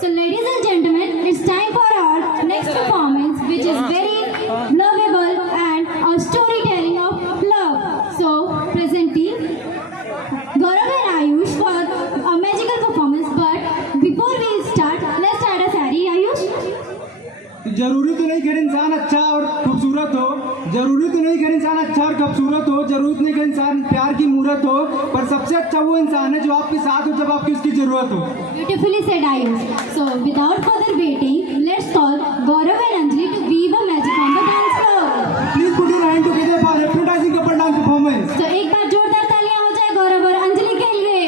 So ladies and gentlemen, it's time for our next performance, which is very lovable and a storytelling of love. So presenting Gaurav and Ayush for a magical performance. But before we start, let's add a sari. Ayush? जरूरी तो नहीं कि इंसान अच्छा और खूबसूरत हो, जरूरी तो नहीं कि इंसान अच्छा और खूबसूरत हो, जरूरत नहीं कि इंसान प्यार की मूरत हो, पर सबसे अच्छा वो इंसान है जो आपके साथ हो जब आपकी उसकी जरूरत हो. Beautifully said, Ayush. So without further waiting, let's call Gaurav and Anjali to weave a magic on the dance floor. Please put your hand together for hypnotizing couple dance performance. तो एक बार जोरदार तालियां हो जाए गौरव और अंजलि के लिए.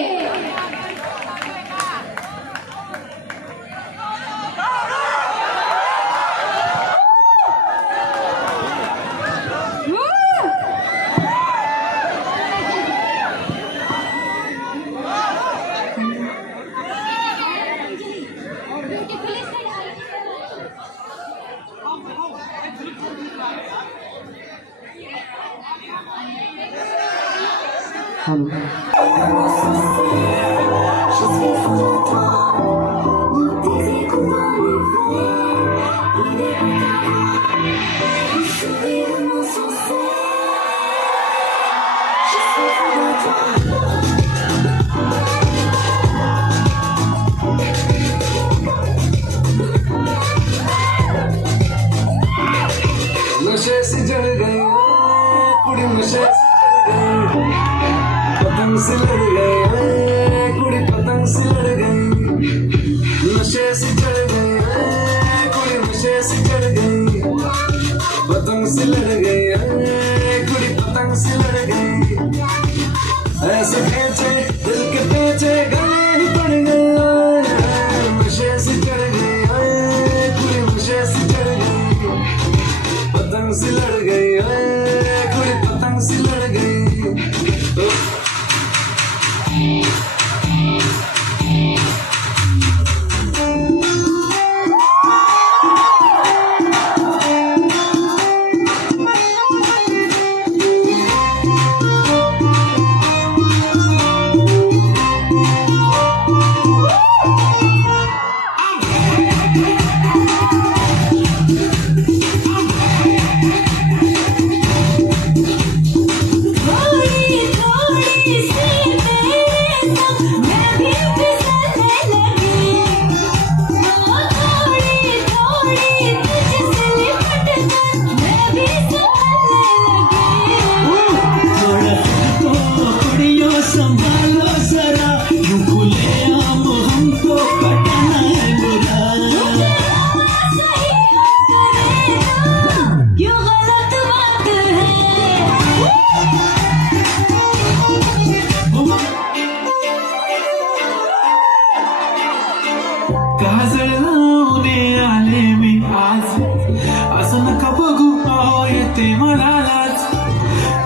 नशे से जल गई कुड़ी, नशे से जल गई, पतंग से लड़ गई कुड़ी, पतंग से लड़ गई. नशे से जल गई कुड़ी, नशे से जल गई, पतंग से लड़ गई कुड़ी, पतंग से लड़ गई. ऐसे खींचे दिल के पीछे गले ही पड़ गए. नशे से जल गई कुड़ी, नशे से जल गई, पतंग से लड़ गई कुड़ी, पतंग से लड़ गई.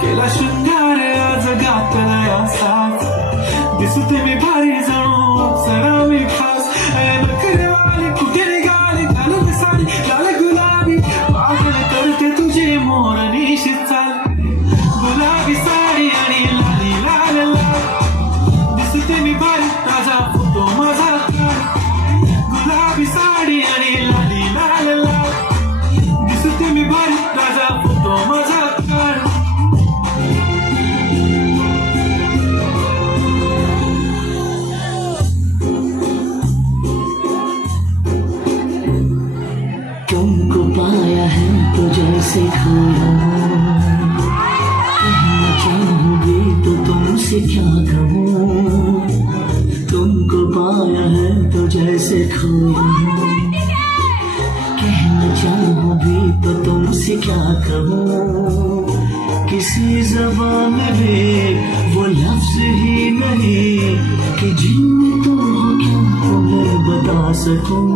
केला शृंगार आज गातलाय असाच, दिसते मी भारी जणू अप्सरा मी खास. नखरे वाली कुठे निघाली घालून साडी लाल गुलाबी, पागल करते तुझे मोरनीशी चाल. गुलाबी साडी आणि लाली लाल लाल, दिसते मी भारी ताजा फोटो माझा काढ. गुलाबी साडी आणि लाली लाल लाल, दिसते मी भारी ताजा फोटो माझा काढ. तुमको पाया है तो जैसे खोया, कहना चाहूंगी तो तुमसे क्या कहूँ. तुमको पाया है तो जैसे खोया, कहना चाहूंगी तो तुमसे क्या कहूँ. किसी ज़बान में वो लफ्ज़ ही नहीं कि जिनमें तुम हो क्या तुम्हें बता सकूं.